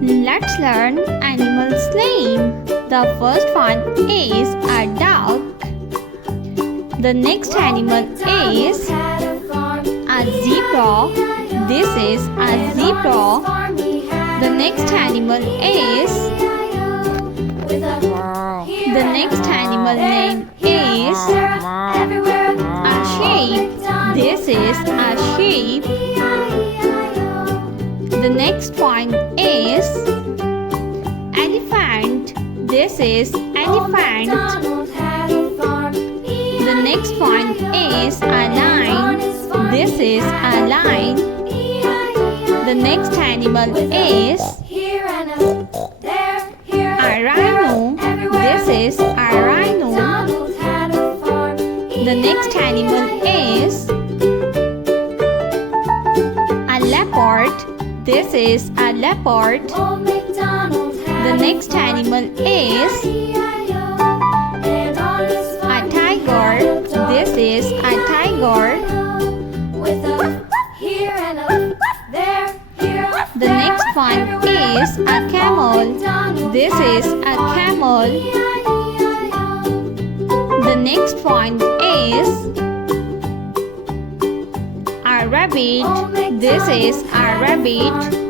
Let's learn animals name. The first one is a duck. The next animal is a zebra. This is a zebra. The next animal is the next animal name is a sheep. This is a sheep. The next one is elephant. This is elephant. The next one is a lion. This is a lion. The next animal is a rhino. This is a rhino. The next animal is a leopard. This is a leopard. The next animal is a tiger. This is a tiger. The next one is a camel. This is a camel. The next one is a rabbit. This is a rabbit.